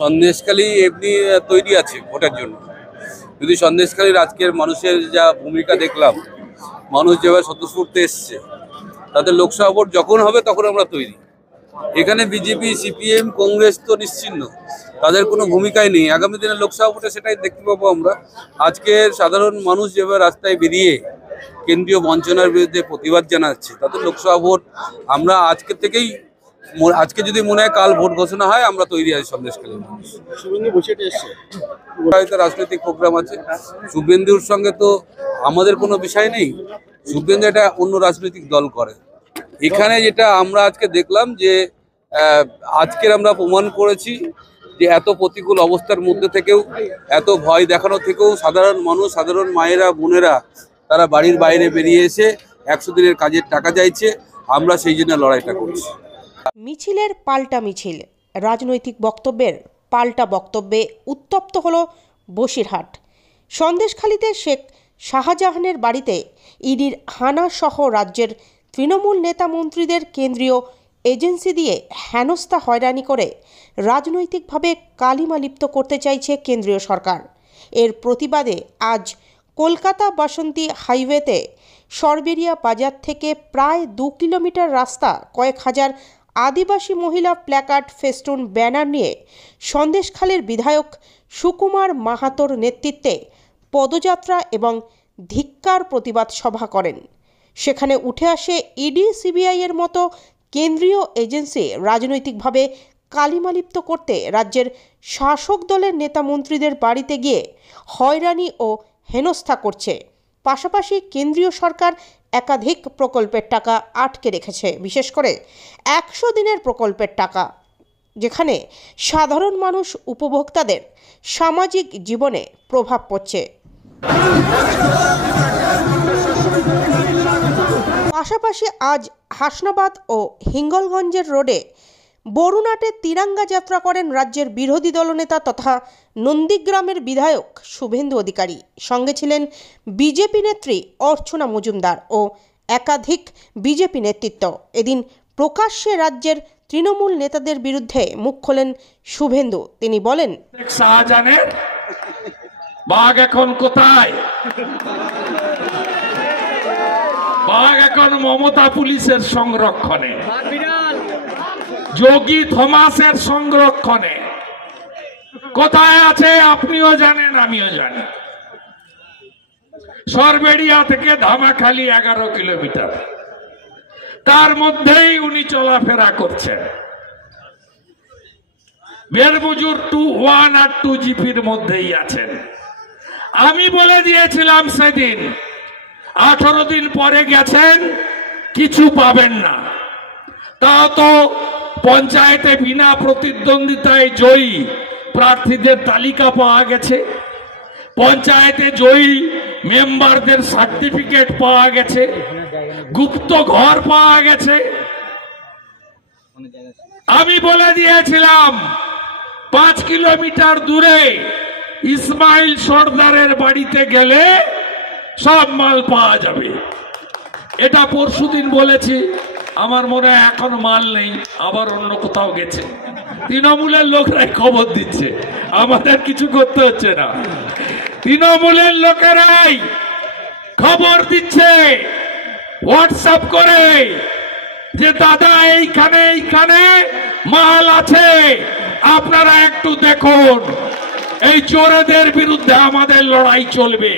সন্দেশখালী এমনি তৈরি আছে ভোটের জন্য। যদি সন্দেশখালীর আজকের মানুষের যা ভূমিকা দেখলাম, মানুষ যেভাবে স্বতঃস্ফূর্ত এসছে, তাদের লোকসভা ভোট যখন হবে তখন আমরা তৈরি। এখানে বিজেপি, সিপিএম, কংগ্রেস তো নিশ্চিহ্ন, তাদের কোনো ভূমিকাই নেই। আগামী দিনে লোকসভা ভোটে সেটাই দেখতে পাবো আমরা। আজকের সাধারণ মানুষ যেভাবে রাস্তায় বেরিয়ে কেন্দ্রীয় বঞ্চনার বিরুদ্ধে প্রতিবাদ জানাচ্ছে, তাদের লোকসভা ভোট আমরা আজকে যদি মনে হয় কাল ভোট ঘোষণা হয়, আমরা তৈরি আছি সন্দেশখালী মানুষ। রাজনৈতিক প্রোগ্রাম আছে, শুভেন্দুর সঙ্গে তো আমাদের কোনো বিষয় নেই। শুভেন্দু এটা অন্য রাজনৈতিক দল করে। এখানে যেটা আমরা আজকে দেখলাম যে আজকের আমরা প্রমাণ করেছি যে এত প্রতিকূল অবস্থার মধ্যে থেকেও, এত ভয় দেখানো থেকেও সাধারণ মানুষ, সাধারণ মায়েরা, বোনেরা তারা বাড়ির বাইরে বেরিয়ে এসে 100 দিনের কাজের টাকা চাইছে। আমরা সেই জন্য লড়াইটা করছি। মিছিলের পাল্টা মিছিল, রাজনৈতিক বক্তব্যের পাল্টা বক্তব্যে উত্তপ্ত হলো বসিরহাট। সন্দেশখালীতে শেখ শাহজাহানের বাড়িতে ইডির হানা সহ রাজ্যের তৃণমূল নেতা মন্ত্রীদের কেন্দ্রীয় এজেন্সি দিয়ে হেনস্থা হয়রানি করে রাজনৈতিকভাবে কালিমালিপ্ত করতে চাইছে কেন্দ্রীয় সরকার। এর প্রতিবাদে আজ কলকাতা বাসন্তী হাইওয়েতে সরবেরিয়া বাজার থেকে প্রায় 2 কিলোমিটার রাস্তা কয়েক হাজার আদিবাসী মহিলা প্ল্যাকার্ড, ফেস্টুন, ব্যানার নিয়ে সন্দেশখালীর বিধায়ক সুকুমার মাহাতোর নেতৃত্বে পদযাত্রা এবং ধিক্কার প্রতিবাদ সভা করেন। সেখানে উঠে আসে ইডি, সিবিআই এর মতো কেন্দ্রীয় এজেন্সি রাজনৈতিকভাবে কালিমালিপ্ত করতে রাজ্যের শাসক দলের নেতা মন্ত্রীদের বাড়িতে গিয়ে হয়রানি ও হেনস্থা করছে। পাশাপাশি কেন্দ্রীয় সরকার একাধিক প্রকল্পের টাকা আটকে রেখেছে, বিশেষ করে 100 দিনের প্রকল্পের টাকা, যেখানে সাধারণ মানুষ, উপভোক্তাদের সামাজিক জীবনে প্রভাব পড়ছে। পাশাপাশি আজ হাসনাবাদ ও হিঙ্গলগঞ্জের রোডে বরুণাটে তিরঙ্গা যাত্রা করেন রাজ্যের বিরোধী দলনেতা তথা নন্দীগ্রামের বিধায়ক শুভেন্দু অধিকারী। সঙ্গে ছিলেন বিজেপি নেত্রী অর্চনা মজুমদার ও একাধিক বিজেপি নেতৃত্ব। এদিন প্রকাশ্যে রাজ্যের তৃণমূল নেতাদের বিরুদ্ধে মুখ খোলেন শুভেন্দু। তিনি বলেন, শাহজাহানের বাঘ এখন কোথায়? বাঘ এখন মমতা পুলিশের সংরক্ষণে, যোগী থমাসের সংরক্ষণে। কোথায় আছে আপনিও জানেন, আমিও জানি। সরবেড়িয়া থেকে ধামাখালি 11 কিলোমিটার, তার মধ্যেই উনি চলাফেরা করছেন। বেরমজুর 1 আর 2 জিপির মধ্যেই আছেন। আমি বলে দিয়েছিলাম সেদিন, 18 দিন পরে গেছেন, কিছু পাবেন না। তাও তো পঞ্চায়েতে বিনা প্রতিদ্বন্দ্বিতায় জয়ী প্রার্থীদের তালিকা পাওয়া গেছে, পঞ্চায়েতে জয়ী মেম্বারদের সার্টিফিকেট পাওয়া গেছে, গুপ্ত ঘর পাওয়া গেছে। আমি বলে দিয়েছিলাম 5 কিলোমিটার দূরে ইসমাইল সর্দারের বাড়িতে গেলে সব মাল পাওয়া যাবে। এটা পরশুদিন বলেছি, আমার মনে হয় এখন মাল নেই, আবার অন্য কোথাও গেছে। তৃণমূলের লোকরাই খবর দিচ্ছে, আমাদের কিছু করতে হচ্ছে না। তৃণমূলের লোকেরাই খবর দিচ্ছে হোয়াটসঅ্যাপ করে যে দাদা এইখানে এইখানে মাল আছে, আপনারা একটু দেখুন। এই চোরেদের বিরুদ্ধে আমাদের লড়াই চলবে।